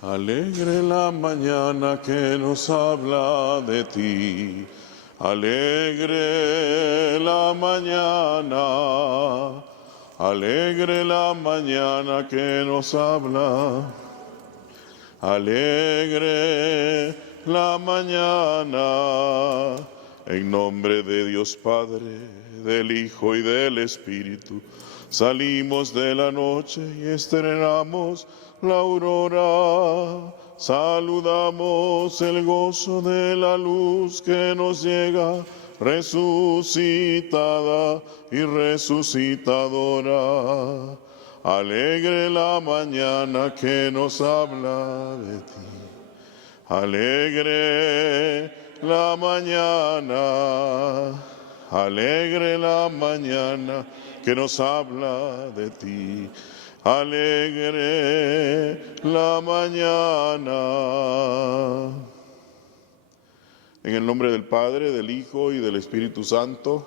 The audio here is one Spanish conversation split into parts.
Alegre la mañana que nos habla de ti. Alegre la mañana. Alegre la mañana que nos habla. Alegre la mañana. En nombre de Dios Padre, del Hijo y del Espíritu, salimos de la noche y estrenamos la aurora. Saludamos el gozo de la luz que nos llega, resucitada y resucitadora. Alegre la mañana que nos habla de ti. Alegre la mañana, alegre la mañana que nos habla de ti. Alegre la mañana. En el nombre del Padre, del Hijo y del Espíritu Santo,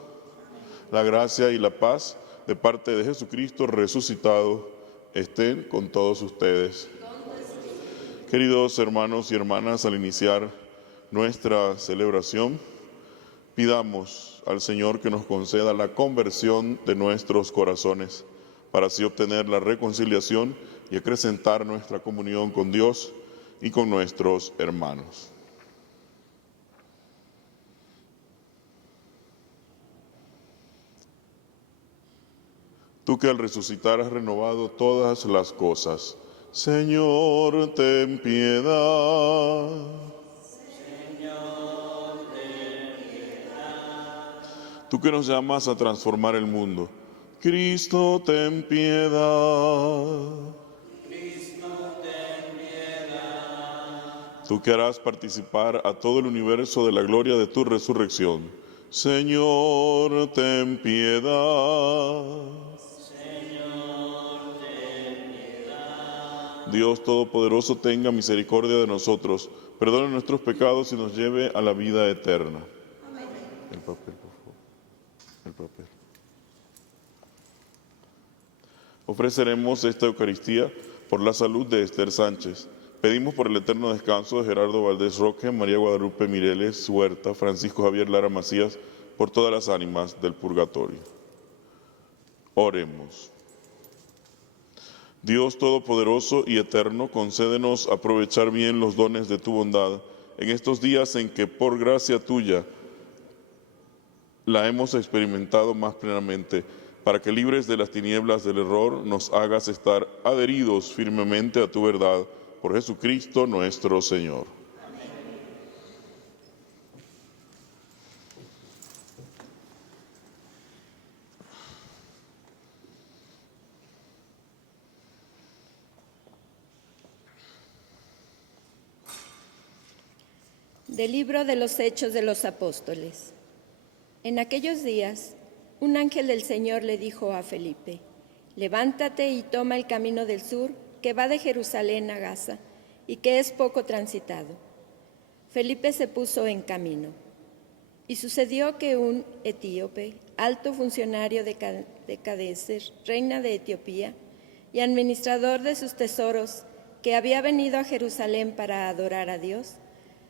la gracia y la paz de parte de Jesucristo resucitado estén con todos ustedes. Queridos hermanos y hermanas, al iniciar nuestra celebración, pidamos al Señor que nos conceda la conversión de nuestros corazones, para así obtener la reconciliación y acrecentar nuestra comunión con Dios y con nuestros hermanos. Tú que al resucitar has renovado todas las cosas, Señor, ten piedad. Señor, ten piedad. Tú que nos llamas a transformar el mundo, Cristo, ten piedad. Cristo, ten piedad. Tú que harás participar a todo el universo de la gloria de tu resurrección, Señor, ten piedad. Dios Todopoderoso, tenga misericordia de nosotros, perdone nuestros pecados y nos lleve a la vida eterna. Amén. El papel, por favor. El papel. Ofreceremos esta Eucaristía por la salud de Esther Sánchez. Pedimos por el eterno descanso de Gerardo Valdés Roque, María Guadalupe Mireles Huerta, Francisco Javier Lara Macías, por todas las ánimas del purgatorio. Oremos. Dios Todopoderoso y Eterno, concédenos aprovechar bien los dones de tu bondad en estos días en que por gracia tuya la hemos experimentado más plenamente, para que libres de las tinieblas del error nos hagas estar adheridos firmemente a tu verdad, por Jesucristo nuestro Señor. Del libro de los Hechos de los Apóstoles. En aquellos días, un ángel del Señor le dijo a Felipe: levántate y toma el camino del sur que va de Jerusalén a Gaza y que es poco transitado. Felipe se puso en camino. Y sucedió que un etíope, alto funcionario de Candace, reina de Etiopía, y administrador de sus tesoros, que había venido a Jerusalén para adorar a Dios,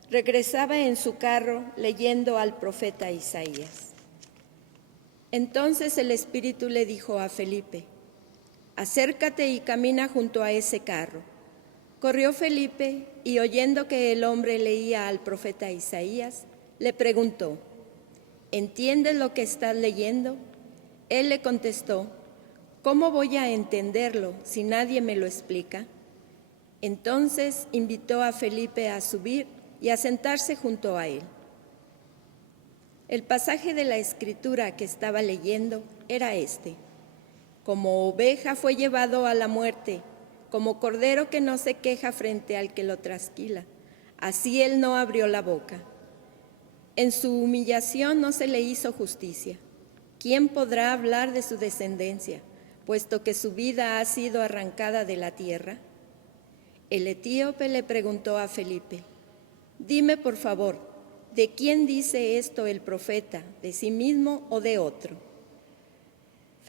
regresaba en su carro leyendo al profeta Isaías. Entonces el Espíritu le dijo a Felipe: acércate y camina junto a ese carro. Corrió Felipe y, oyendo que el hombre leía al profeta Isaías, le preguntó: ¿entiendes lo que estás leyendo? Él le contestó: ¿cómo voy a entenderlo si nadie me lo explica? Entonces invitó a Felipe a subir y a sentarse junto a él. El pasaje de la Escritura que estaba leyendo era este: como oveja fue llevado a la muerte, como cordero que no se queja frente al que lo trasquila, así él no abrió la boca. En su humillación no se le hizo justicia. ¿Quién podrá hablar de su descendencia, puesto que su vida ha sido arrancada de la tierra? El etíope le preguntó a Felipe: dime, por favor, ¿de quién dice esto el profeta, de sí mismo o de otro?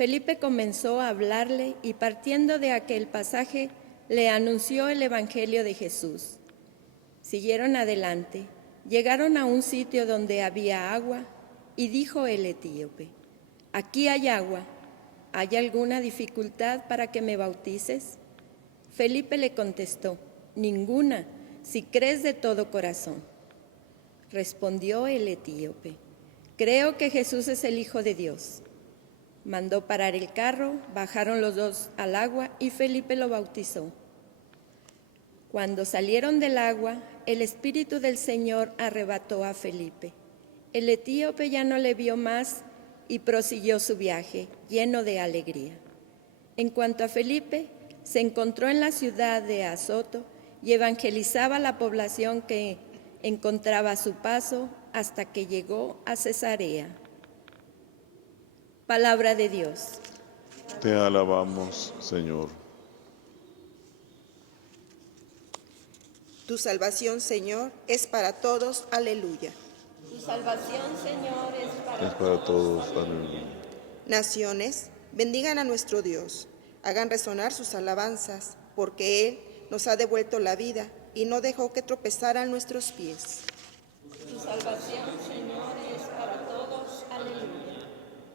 Felipe comenzó a hablarle y partiendo de aquel pasaje le anunció el Evangelio de Jesús. Siguieron adelante, llegaron a un sitio donde había agua y dijo el etíope: «Aquí hay agua, ¿hay alguna dificultad para que me bautices?». Felipe le contestó: «Ninguna, si crees de todo corazón». Respondió el etíope: «Creo que Jesús es el Hijo de Dios». Mandó parar el carro, bajaron los dos al agua y Felipe lo bautizó. Cuando salieron del agua, el Espíritu del Señor arrebató a Felipe. El etíope ya no le vio más y prosiguió su viaje, lleno de alegría. En cuanto a Felipe, se encontró en la ciudad de Azoto y evangelizaba a la población que encontraba a su paso hasta que llegó a Cesarea. Palabra de Dios. Te alabamos, Señor. Tu salvación, Señor, es para todos. Aleluya. Tu salvación, Señor, es Es para todos. Aleluya. Naciones, bendigan a nuestro Dios. Hagan resonar sus alabanzas, porque Él nos ha devuelto la vida y no dejó que tropezaran nuestros pies. Tu salvación, Señor, es para todos. Aleluya.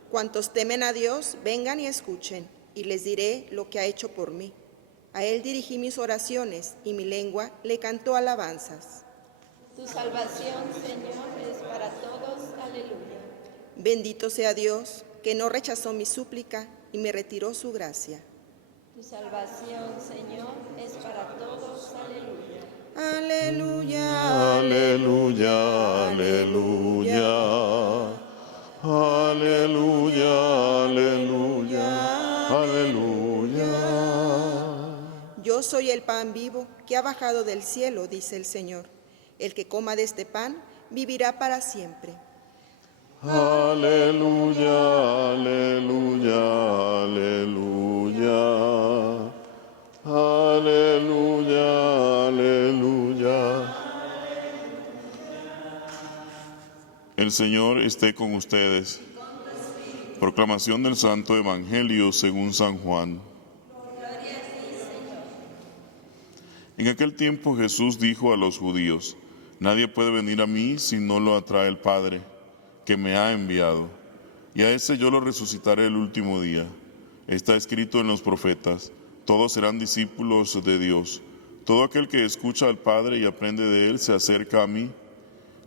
Cuantos temen a Dios, vengan y escuchen, y les diré lo que ha hecho por mí. A Él dirigí mis oraciones, y mi lengua le cantó alabanzas. Tu salvación, Señor, es para todos. Aleluya. Bendito sea Dios, que no rechazó mi súplica y me retiró su gracia. Tu salvación, Señor, es para todos. Aleluya. Aleluya. Aleluya, aleluya. Aleluya, aleluya, aleluya. Yo soy el pan vivo que ha bajado del cielo, dice el Señor. El que coma de este pan vivirá para siempre. Aleluya, aleluya, aleluya. Aleluya, aleluya. El Señor esté con ustedes. Proclamación del Santo Evangelio según San Juan. En aquel tiempo Jesús dijo a los judíos: «Nadie puede venir a mí si no lo atrae el Padre, que me ha enviado, y a ese yo lo resucitaré el último día. Está escrito en los profetas: todos serán discípulos de Dios. Todo aquel que escucha al Padre y aprende de Él se acerca a mí.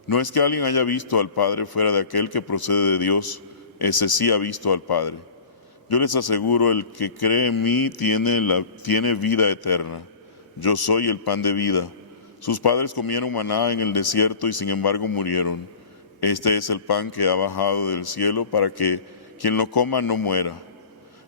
No es que alguien haya visto al Padre fuera de aquel que procede de Dios, ese sí ha visto al Padre. Yo les aseguro, el que cree en mí tiene vida eterna. Yo soy el pan de vida. Sus padres comieron maná en el desierto y sin embargo murieron. Este es el pan que ha bajado del cielo para que quien lo coma no muera.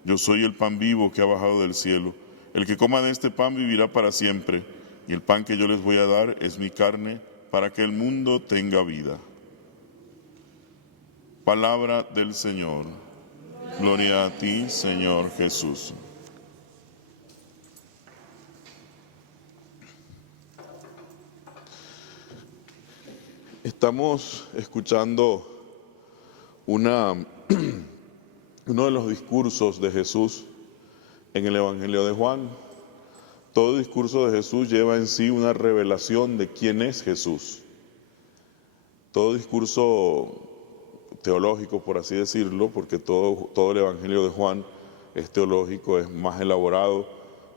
Yo soy el pan vivo que ha bajado del cielo. El que coma de este pan vivirá para siempre, y el pan que yo les voy a dar es mi carne, para que el mundo tenga vida». Palabra del Señor. Gloria a ti, Señor Jesús. Estamos escuchando uno de los discursos de Jesús en el Evangelio de Juan. Todo discurso de Jesús lleva en sí una revelación de quién es Jesús. Todo discurso teológico, por así decirlo, porque todo el Evangelio de Juan es teológico, es más elaborado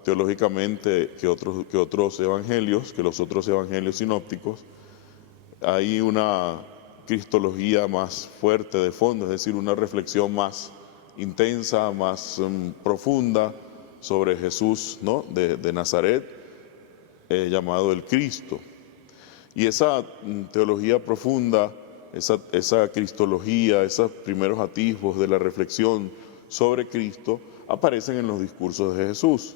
teológicamente que otros evangelios, que los otros evangelios sinópticos. Hay una cristología más fuerte de fondo, es decir, una reflexión más intensa, más profunda sobre Jesús, ¿no?, de Nazaret, llamado el Cristo. Y esa teología profunda, esa cristología, esos primeros atisbos de la reflexión sobre Cristo aparecen en los discursos de Jesús.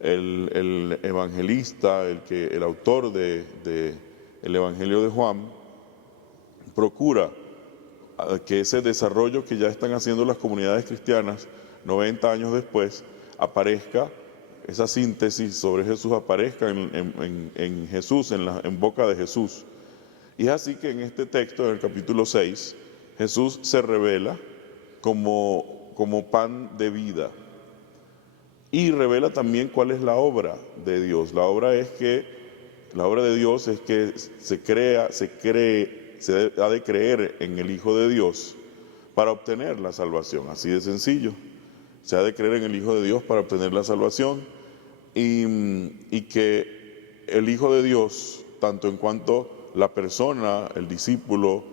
El evangelista, el autor del Evangelio de Juan, procura que ese desarrollo que ya están haciendo las comunidades cristianas 90 años después aparezca, esa síntesis sobre Jesús aparezca en Jesús, en boca de Jesús. Y es así que en este texto, en el capítulo 6, Jesús se revela como como pan de vida. Y revela también cuál es la obra de Dios. La obra de Dios es que se ha de creer en el Hijo de Dios para obtener la salvación, así de sencillo. Se ha de creer en el Hijo de Dios para obtener la salvación y que el Hijo de Dios, tanto en cuanto la persona, el discípulo,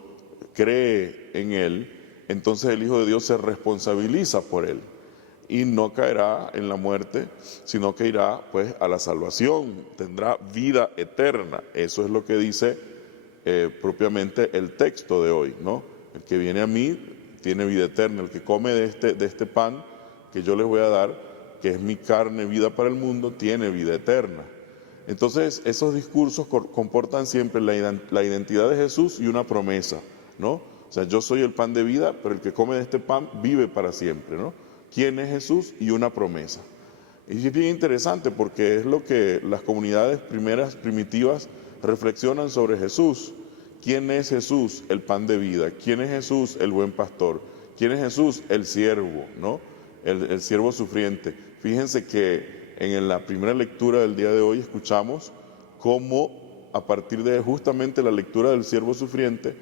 cree en Él, entonces el Hijo de Dios se responsabiliza por Él y no caerá en la muerte, sino que irá pues a la salvación, tendrá vida eterna. Eso es lo que dice propiamente el texto de hoy, ¿no? El que viene a mí tiene vida eterna, el que come de este pan que yo les voy a dar, que es mi carne, vida para el mundo, tiene vida eterna. Entonces, esos discursos comportan siempre la identidad de Jesús y una promesa, ¿no? O sea, yo soy el pan de vida, pero el que come de este pan vive para siempre, ¿no? ¿Quién es Jesús? Y una promesa. Y es bien interesante porque es lo que las comunidades primitivas reflexionan sobre Jesús. ¿Quién es Jesús? El pan de vida. ¿Quién es Jesús? El buen pastor. ¿Quién es Jesús? El siervo, ¿no? El siervo sufriente. Fíjense que en la primera lectura del día de hoy escuchamos cómo a partir de justamente la lectura del siervo sufriente,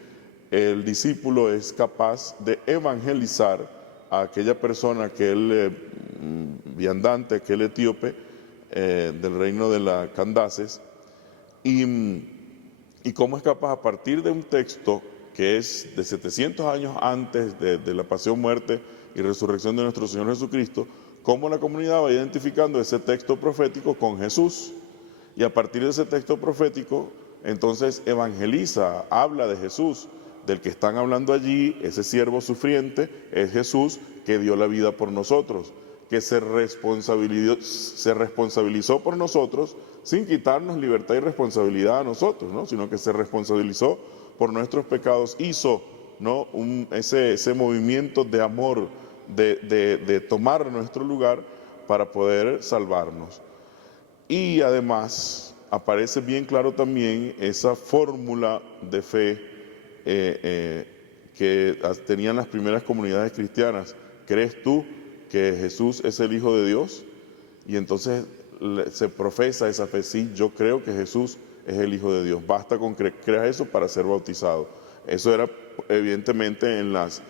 el discípulo es capaz de evangelizar a aquella persona, aquel viandante, aquel etíope del reino de la Candaces, y cómo es capaz a partir de un texto que es de 700 años antes de la pasión, muerte y resurrección de nuestro Señor Jesucristo, cómo la comunidad va identificando ese texto profético con Jesús, y a partir de ese texto profético entonces evangeliza, habla de Jesús, del que están hablando allí. Ese siervo sufriente es Jesús, que dio la vida por nosotros, que se responsabilizó por nosotros sin quitarnos libertad y responsabilidad a nosotros, ¿no? Sino que se responsabilizó por nuestros pecados, hizo, ¿no? ese movimiento de amor, de tomar nuestro lugar para poder salvarnos. Y además aparece bien claro también esa fórmula de fe que tenían las primeras comunidades cristianas. ¿Crees tú que Jesús es el Hijo de Dios? Y entonces se profesa esa fe: sí, yo creo que Jesús es el Hijo de Dios. Basta con que creas eso para ser bautizado. Eso era evidentemente en las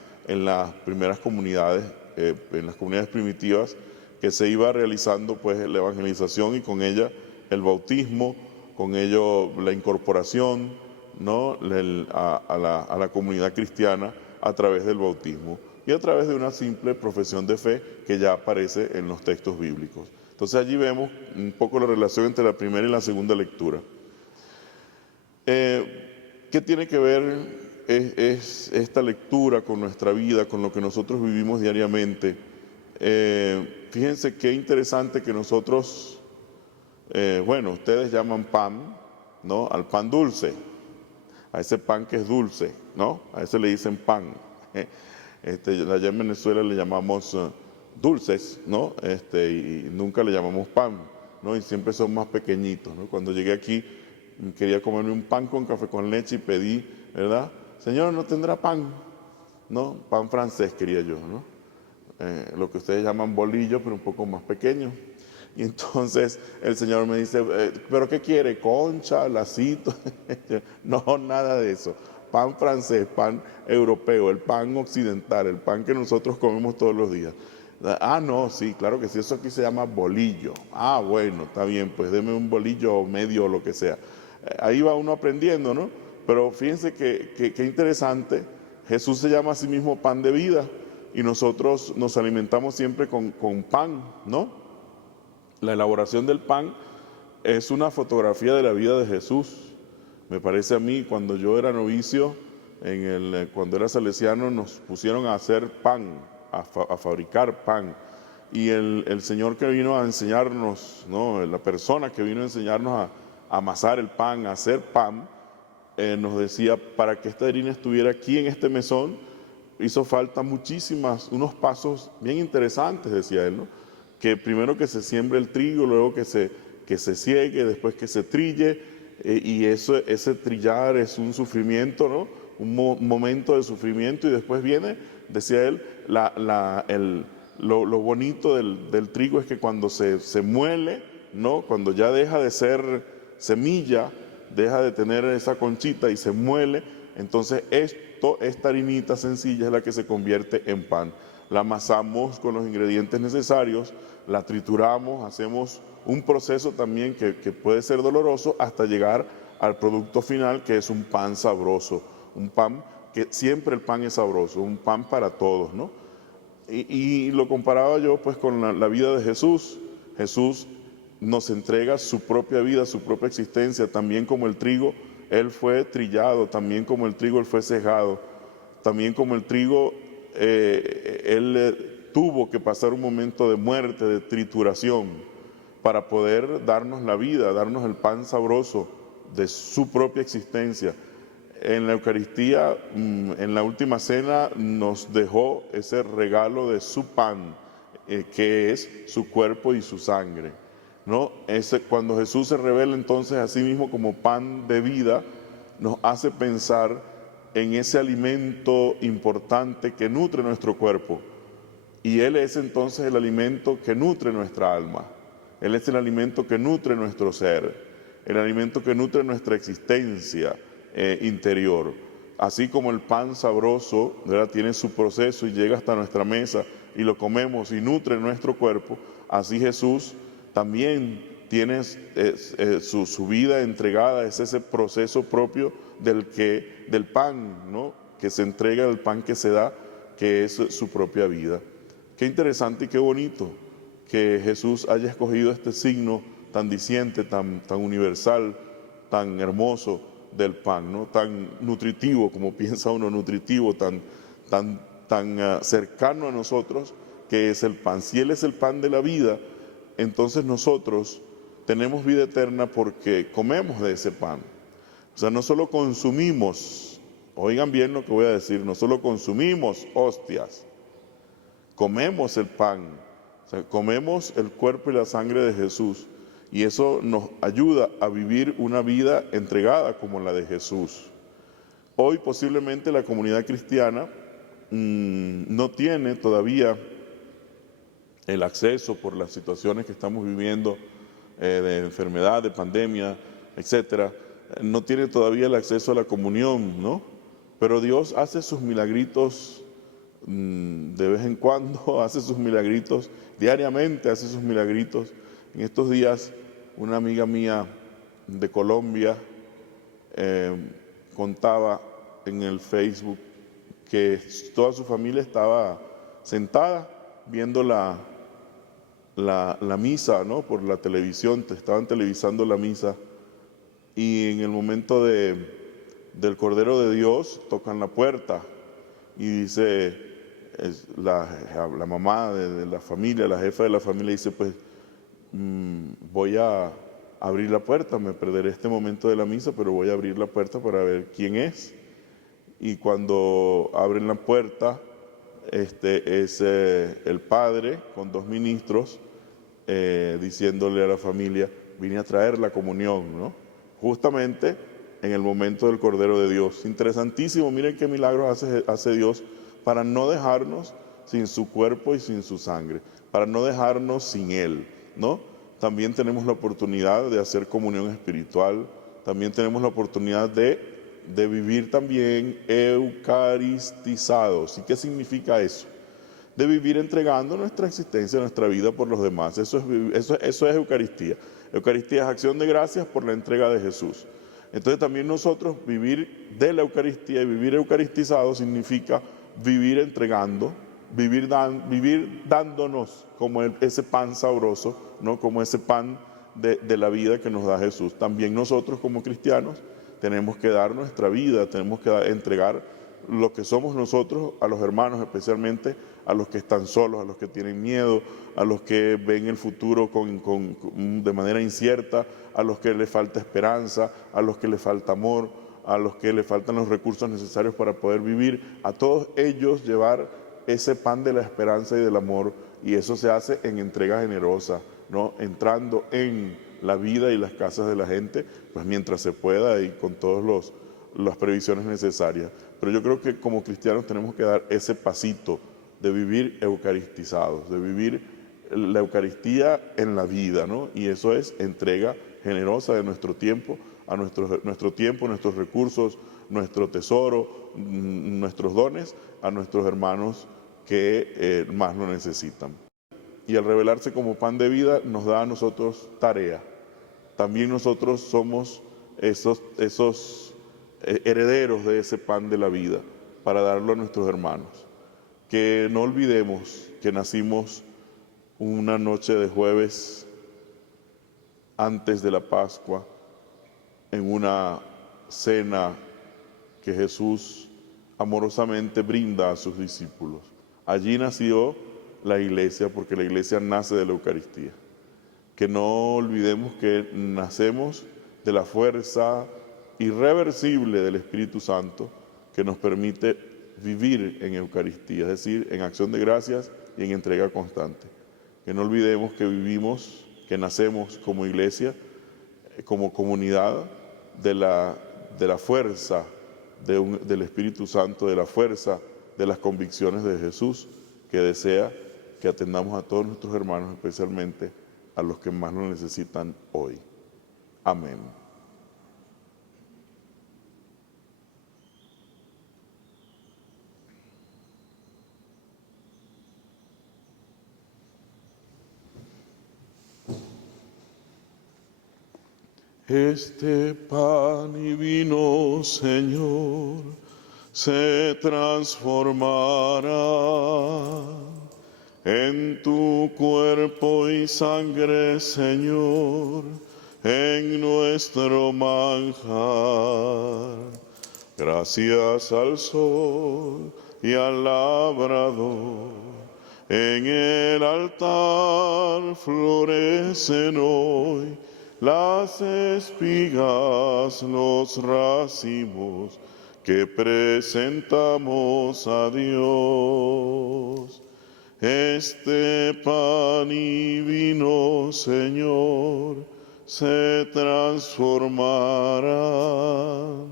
primeras comunidades, en las comunidades primitivas, que se iba realizando pues la evangelización y con ella el bautismo, con ello la incorporación, ¿no? a la comunidad cristiana a través del bautismo y a través de una simple profesión de fe que ya aparece en los textos bíblicos. Entonces allí vemos un poco la relación entre la primera y la segunda lectura. ¿Qué tiene que ver es esta lectura con nuestra vida, con lo que nosotros vivimos diariamente? Fíjense qué interesante que nosotros, ustedes llaman pan, ¿no? Al pan dulce, a ese pan que es dulce, ¿no? A ese le dicen pan. Allá en Venezuela le llamamos dulces, ¿no? Y nunca le llamamos pan, ¿no? Y siempre son más pequeñitos, ¿no? Cuando llegué aquí quería comerme un pan con café con leche y pedí, ¿verdad? Señor, ¿no tendrá pan? ¿No? Pan francés quería yo, ¿no? Lo que ustedes llaman bolillo, pero un poco más pequeño. Y entonces el Señor me dice, ¿pero qué quiere? ¿Concha, lacito? No, nada de eso. Pan francés, pan europeo, el pan occidental, el pan que nosotros comemos todos los días. Ah, no, sí, claro que sí, eso aquí se llama bolillo. Ah, bueno, está bien, pues deme un bolillo medio o lo que sea. Ahí va uno aprendiendo, ¿no? Pero fíjense que interesante, Jesús se llama a sí mismo pan de vida y nosotros nos alimentamos siempre con pan, ¿no? La elaboración del pan es una fotografía de la vida de Jesús. Me parece a mí, cuando yo era novicio, cuando era salesiano, nos pusieron a hacer pan, a fabricar pan. Y el Señor que vino a enseñarnos, ¿no? La persona que vino a enseñarnos a amasar el pan, a hacer pan, nos decía, para que esta harina estuviera aquí en este mesón, hizo falta unos pasos bien interesantes, decía él, ¿no? Que primero que se siembre el trigo, luego que se ciegue, después que se trille, y ese trillar es un sufrimiento, ¿no? Un momento de sufrimiento, y después viene, decía él, lo bonito del trigo es que cuando se muele, ¿no? Cuando ya deja de ser semilla, deja de tener esa conchita y se muele, entonces esta harinita sencilla es la que se convierte en pan. La amasamos con los ingredientes necesarios, la trituramos, hacemos un proceso también que puede ser doloroso hasta llegar al producto final, que es un pan sabroso, un pan que siempre el pan es sabroso, un pan para todos, ¿no? Y lo comparaba yo pues con la vida de Jesús. Jesús nos entrega su propia vida, su propia existencia, también como el trigo, Él fue trillado, también como el trigo, Él fue cejado, también como el trigo, Él tuvo que pasar un momento de muerte, de trituración, para poder darnos la vida, darnos el pan sabroso de su propia existencia. En la Eucaristía, en la última cena, nos dejó ese regalo de su pan, que es su cuerpo y su sangre, ¿no? Cuando Jesús se revela entonces a sí mismo como pan de vida, nos hace pensar en ese alimento importante que nutre nuestro cuerpo. Y Él es entonces el alimento que nutre nuestra alma. Él es el alimento que nutre nuestro ser, el alimento que nutre nuestra existencia interior. Así como el pan sabroso, ¿verdad?, tiene su proceso y llega hasta nuestra mesa y lo comemos y nutre nuestro cuerpo, así Jesús también tiene su vida entregada, es ese proceso propio del pan, ¿no?, que se entrega, del pan que se da, que es su propia vida. Qué interesante y qué bonito que Jesús haya escogido este signo tan diciente, tan universal, tan hermoso del pan, ¿no?, tan nutritivo, como piensa uno, nutritivo, tan cercano a nosotros, que es el pan. Si Él es el pan de la vida, entonces nosotros tenemos vida eterna porque comemos de ese pan. O sea, no solo consumimos, oigan bien lo que voy a decir, no solo consumimos hostias, comemos el pan, o sea, comemos el cuerpo y la sangre de Jesús, y eso nos ayuda a vivir una vida entregada como la de Jesús. Hoy posiblemente la comunidad cristiana no tiene todavía el acceso por las situaciones que estamos viviendo, de enfermedad, de pandemia, etcétera, no tiene todavía el acceso a la comunión, ¿no? Pero Dios hace sus milagritos de vez en cuando, hace sus milagritos, diariamente hace sus milagritos. En estos días, una amiga mía de Colombia contaba en el Facebook que toda su familia estaba sentada viendo la misa, ¿no?, por la televisión, estaban televisando la misa, y en el momento del Cordero de Dios tocan la puerta y dice la mamá de la familia, la jefa de la familia, dice, pues voy a abrir la puerta, me perderé este momento de la misa, pero voy a abrir la puerta para ver quién es. Y cuando abren la puerta, es el padre con dos ministros, diciéndole a la familia, vine a traer la comunión, ¿no?, justamente en el momento del Cordero de Dios. Interesantísimo, miren qué milagros hace Dios para no dejarnos sin su cuerpo y sin su sangre, para no dejarnos sin Él, ¿no? También tenemos la oportunidad de hacer comunión espiritual, también tenemos la oportunidad de vivir también eucaristizados. ¿Y qué significa eso? De vivir entregando nuestra existencia, nuestra vida por los demás. Eso es Eucaristía. Eucaristía es acción de gracias por la entrega de Jesús. Entonces también nosotros vivir de la Eucaristía y vivir eucaristizado significa vivir entregando, vivir dándonos como ese pan sabroso, ¿no?, como ese pan de la vida que nos da Jesús. También nosotros como cristianos tenemos que dar nuestra vida, tenemos que entregar lo que somos nosotros a los hermanos, especialmente a los que están solos, a los que tienen miedo, a los que ven el futuro de manera incierta, a los que les falta esperanza, a los que les falta amor, a los que les faltan los recursos necesarios para poder vivir, a todos ellos llevar ese pan de la esperanza y del amor, y eso se hace en entrega generosa, ¿no?, entrando en la vida y las casas de la gente, pues mientras se pueda y con todas las previsiones necesarias. Pero yo creo que como cristianos tenemos que dar ese pasito de vivir eucaristizados, de vivir la Eucaristía en la vida, ¿no? Y eso es entrega generosa de nuestro tiempo, nuestro tiempo, nuestros recursos, nuestro tesoro, nuestros dones a nuestros hermanos que más lo necesitan. Y al revelarse como pan de vida nos da a nosotros tarea. También nosotros somos esos herederos de ese pan de la vida para darlo a nuestros hermanos. Que no olvidemos que nacimos una noche de jueves antes de la Pascua en una cena que Jesús amorosamente brinda a sus discípulos. Allí nació la iglesia, porque la iglesia nace de la Eucaristía. Que no olvidemos que nacemos de la fuerza irreversible del Espíritu Santo que nos permite vivir en Eucaristía, es decir, en acción de gracias y en entrega constante. Que no olvidemos que vivimos, que nacemos como iglesia, como comunidad de la fuerza del Espíritu Santo, de la fuerza de las convicciones de Jesús, que desea que atendamos a todos nuestros hermanos, especialmente a los que más lo necesitan hoy. Amén. Este pan y vino, Señor, se transformará en tu cuerpo y sangre, Señor, en nuestro manjar. Gracias al sol y al labrador, en el altar florecen hoy las espigas, los racimos que presentamos a Dios. Este pan y vino, Señor, se transformarán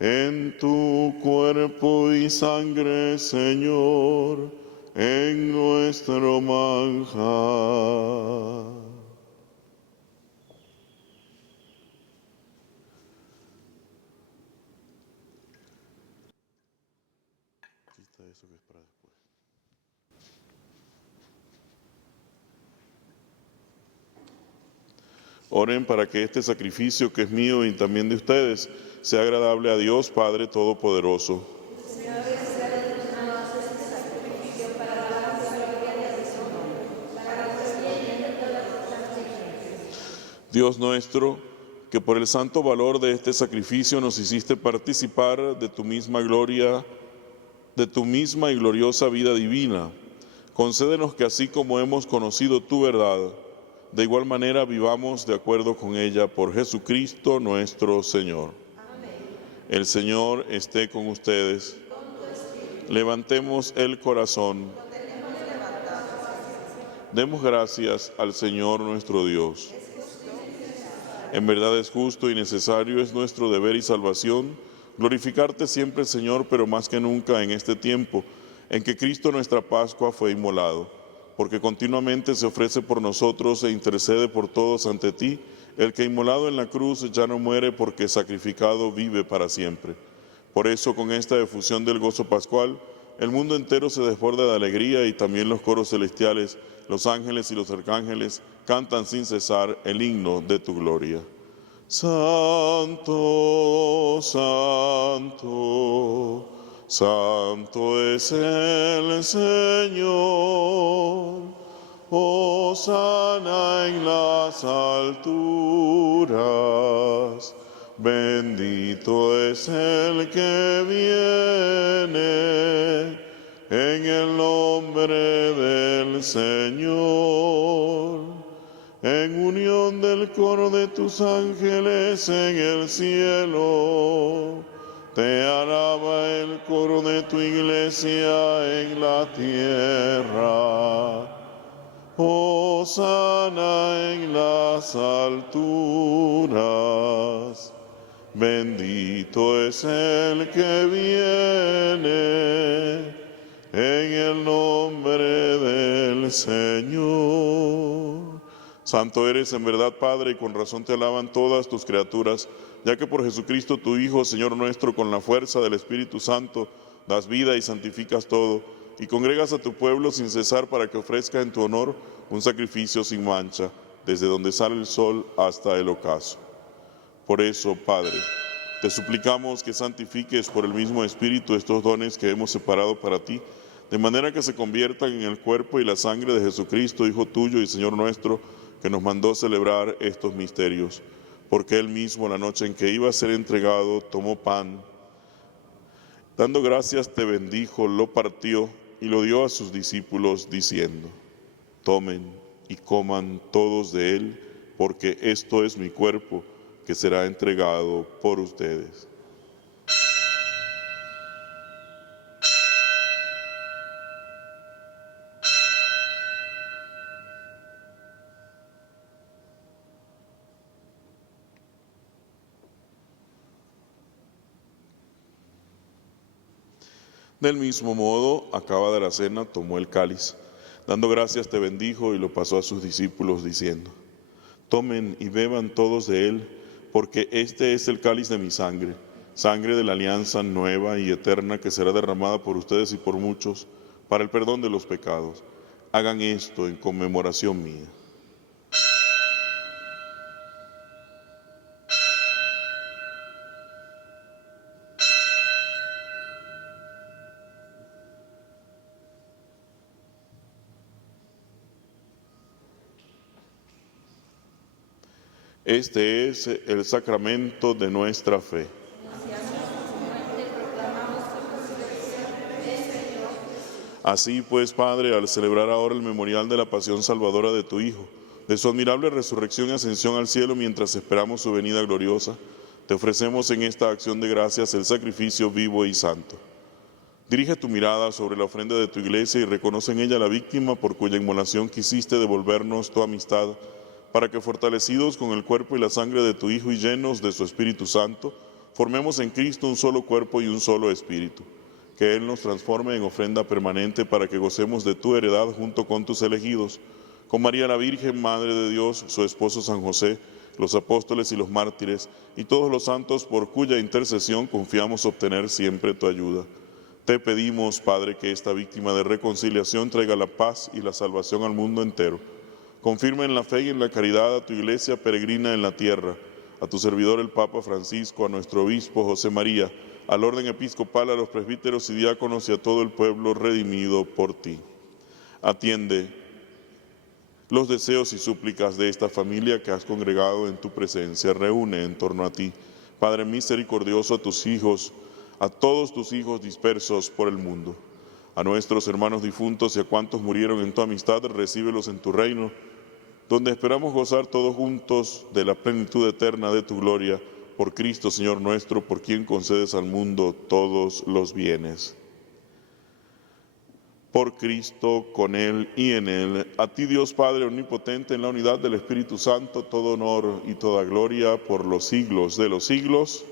en tu cuerpo y sangre, Señor, en nuestro manjar. Eso que es para después. Oren para que este sacrificio que es mío y también de ustedes sea agradable a Dios Padre Todopoderoso. Dios nuestro, que por el santo valor de este sacrificio nos hiciste participar de tu misma gloria, de tu misma y gloriosa vida divina, concédenos que así como hemos conocido tu verdad, de igual manera vivamos de acuerdo con ella por Jesucristo nuestro Señor. Amén. El Señor esté con ustedes. Levantemos el corazón. Demos gracias al Señor nuestro Dios. En verdad es justo y necesario, es nuestro deber y salvación, glorificarte siempre, Señor, pero más que nunca en este tiempo en que Cristo nuestra Pascua fue inmolado, porque continuamente se ofrece por nosotros e intercede por todos ante ti, el que inmolado en la cruz ya no muere porque sacrificado vive para siempre. Por eso, con esta efusión del gozo pascual, el mundo entero se desborda de alegría y también los coros celestiales, los ángeles y los arcángeles cantan sin cesar el himno de tu gloria. Santo, santo, santo es el Señor, hosana en las alturas, bendito es el que viene en el nombre del Señor. En unión del coro de tus ángeles en el cielo, te alaba el coro de tu iglesia en la tierra. Hosana en las alturas, bendito es el que viene en el nombre del Señor. Santo eres en verdad, Padre, y con razón te alaban todas tus criaturas, ya que por Jesucristo tu Hijo, Señor nuestro, con la fuerza del Espíritu Santo, das vida y santificas todo, y congregas a tu pueblo sin cesar para que ofrezca en tu honor un sacrificio sin mancha, desde donde sale el sol hasta el ocaso. Por eso, Padre, te suplicamos que santifiques por el mismo Espíritu estos dones que hemos separado para ti, de manera que se conviertan en el cuerpo y la sangre de Jesucristo, Hijo tuyo y Señor nuestro, que nos mandó celebrar estos misterios. Porque Él mismo, la noche en que iba a ser entregado, tomó pan, dando gracias te bendijo, lo partió y lo dio a sus discípulos, diciendo: tomen y coman todos de él, porque esto es mi cuerpo, que será entregado por ustedes. Del mismo modo, acabada la cena, tomó el cáliz, dando gracias te bendijo y lo pasó a sus discípulos, diciendo: tomen y beban todos de él, porque este es el cáliz de mi sangre, sangre de la alianza nueva y eterna que será derramada por ustedes y por muchos para el perdón de los pecados. Hagan esto en conmemoración mía. Este es el sacramento de nuestra fe. Así pues, Padre, al celebrar ahora el memorial de la pasión salvadora de tu Hijo, de su admirable resurrección y ascensión al cielo mientras esperamos su venida gloriosa, te ofrecemos en esta acción de gracias el sacrificio vivo y santo. Dirige tu mirada sobre la ofrenda de tu iglesia y reconoce en ella la víctima por cuya inmolación quisiste devolvernos tu amistad, para que fortalecidos con el cuerpo y la sangre de tu Hijo y llenos de su Espíritu Santo, formemos en Cristo un solo cuerpo y un solo espíritu. Que Él nos transforme en ofrenda permanente para que gocemos de tu heredad junto con tus elegidos, con María la Virgen, Madre de Dios, su esposo San José, los apóstoles y los mártires, y todos los santos por cuya intercesión confiamos obtener siempre tu ayuda. Te pedimos, Padre, que esta víctima de reconciliación traiga la paz y la salvación al mundo entero. Confirma en la fe y en la caridad a tu iglesia peregrina en la tierra, a tu servidor el Papa Francisco, a nuestro obispo José María, al orden episcopal, a los presbíteros y diáconos y a todo el pueblo redimido por ti. Atiende los deseos y súplicas de esta familia que has congregado en tu presencia. Reúne en torno a ti, Padre misericordioso, a tus hijos, a todos tus hijos dispersos por el mundo. A nuestros hermanos difuntos y a cuantos murieron en tu amistad, recíbelos en tu reino, donde esperamos gozar todos juntos de la plenitud eterna de tu gloria, por Cristo Señor nuestro, por quien concedes al mundo todos los bienes. Por Cristo, con Él y en Él, a ti Dios Padre omnipotente, en la unidad del Espíritu Santo, todo honor y toda gloria por los siglos de los siglos.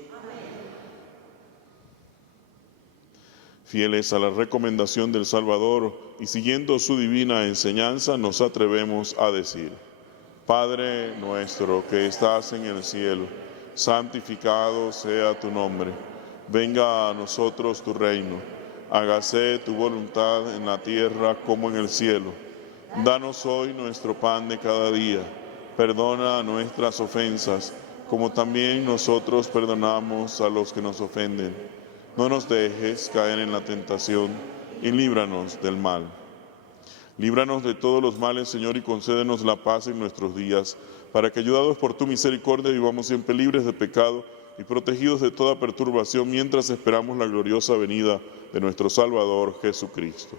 Fieles a la recomendación del Salvador y siguiendo su divina enseñanza, nos atrevemos a decir: Padre nuestro que estás en el cielo, santificado sea tu nombre. Venga a nosotros tu reino. Hágase tu voluntad en la tierra como en el cielo. Danos hoy nuestro pan de cada día. Perdona nuestras ofensas, como también nosotros perdonamos a los que nos ofenden. No nos dejes caer en la tentación y líbranos del mal. Líbranos de todos los males, Señor, y concédenos la paz en nuestros días, para que, ayudados por tu misericordia, vivamos siempre libres de pecado y protegidos de toda perturbación, mientras esperamos la gloriosa venida de nuestro Salvador Jesucristo.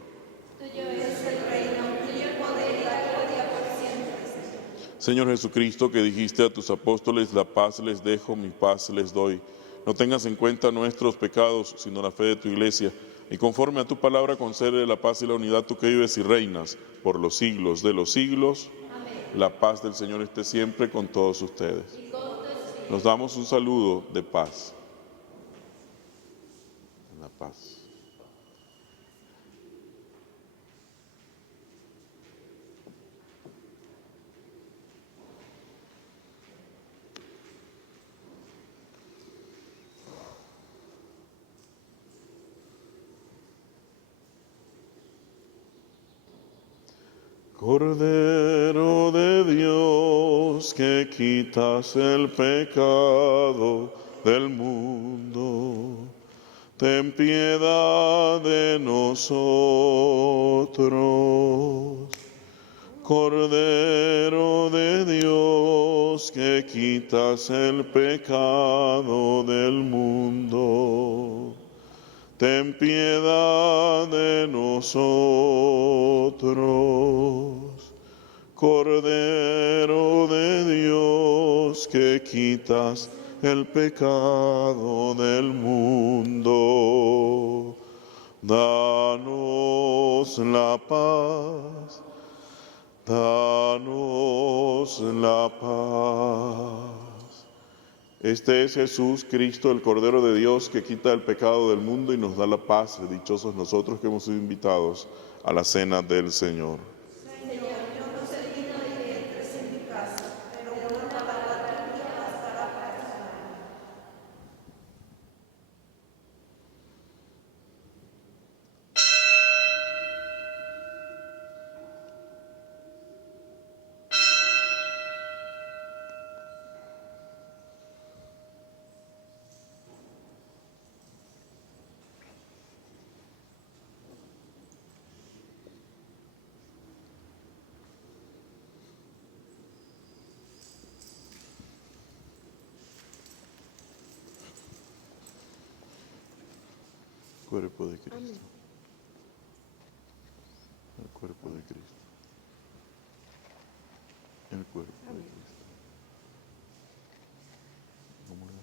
Tuyo es el reino, tuyo el poder y la gloria por siempre, Señor. Señor Jesucristo, que dijiste a tus apóstoles: la paz les dejo, mi paz les doy. No tengas en cuenta nuestros pecados, sino la fe de tu iglesia. Y conforme a tu palabra, concede la paz y la unidad, tú que vives y reinas por los siglos de los siglos. Amén. La paz del Señor esté siempre con todos ustedes. Y con tu espíritu. Nos damos un saludo de paz. La paz. Cordero de Dios, que quitas el pecado del mundo, ten piedad de nosotros. Cordero de Dios, que quitas el pecado del mundo, ten piedad de nosotros. Cordero de Dios, que quitas el pecado del mundo, danos la paz, danos la paz. Este es Jesús Cristo, el Cordero de Dios, que quita el pecado del mundo y nos da la paz. Dichosos nosotros que hemos sido invitados a la cena del Señor. Cuerpo de Cristo. Amén. El cuerpo de Cristo. El cuerpo de Cristo. ¿Cómo era?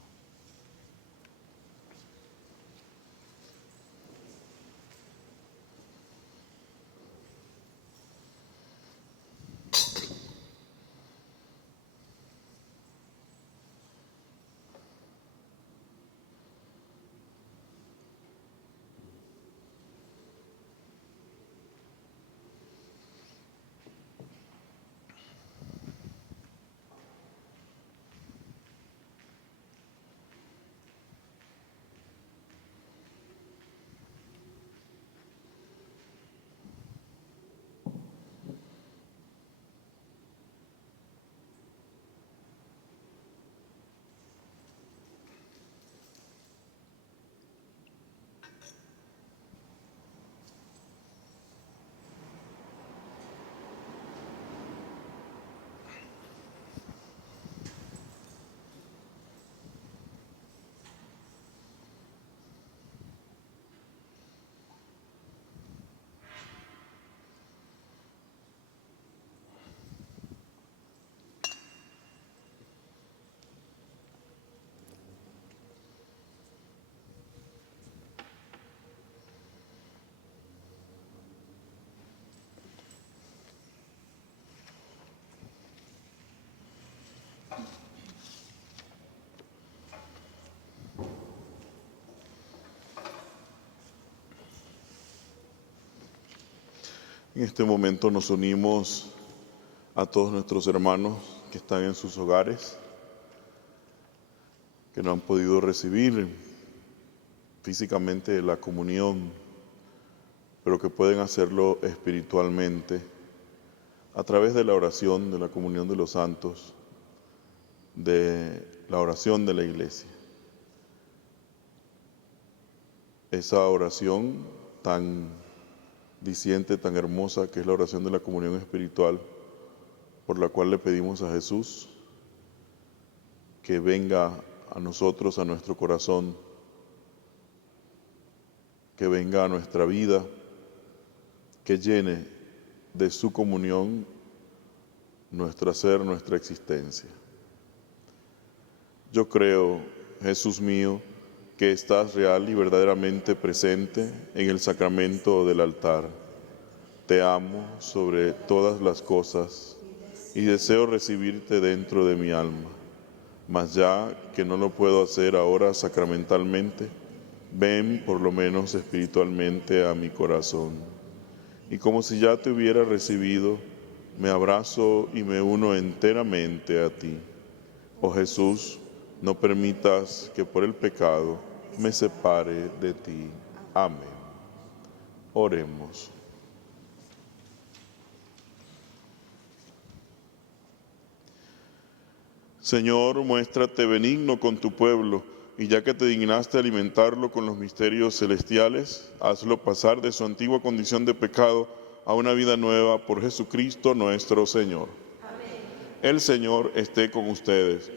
En este momento nos unimos a todos nuestros hermanos que están en sus hogares, que no han podido recibir físicamente la comunión, pero que pueden hacerlo espiritualmente a través de la oración, de la comunión de los santos, de la oración de la Iglesia. Esa oración tan diciente, tan hermosa, que es la oración de la comunión espiritual, por la cual le pedimos a Jesús que venga a nosotros, a nuestro corazón, que venga a nuestra vida, que llene de su comunión nuestro ser, nuestra existencia. Yo creo, Jesús mío, que estás real y verdaderamente presente en el sacramento del altar. Te amo sobre todas las cosas y deseo recibirte dentro de mi alma. Mas ya que no lo puedo hacer ahora sacramentalmente, ven por lo menos espiritualmente a mi corazón. Y como si ya te hubiera recibido, me abrazo y me uno enteramente a ti. Oh Jesús, no permitas que por el pecado me separe de ti. Amén. Oremos. Señor, muéstrate benigno con tu pueblo, y ya que te dignaste alimentarlo con los misterios celestiales, hazlo pasar de su antigua condición de pecado a una vida nueva por Jesucristo nuestro Señor. Amén. El Señor esté con ustedes.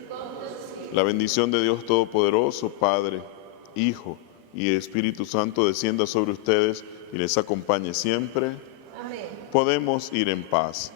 La bendición de Dios Todopoderoso, Padre, Hijo y Espíritu Santo descienda sobre ustedes y les acompañe siempre. Amén. Podemos ir en paz.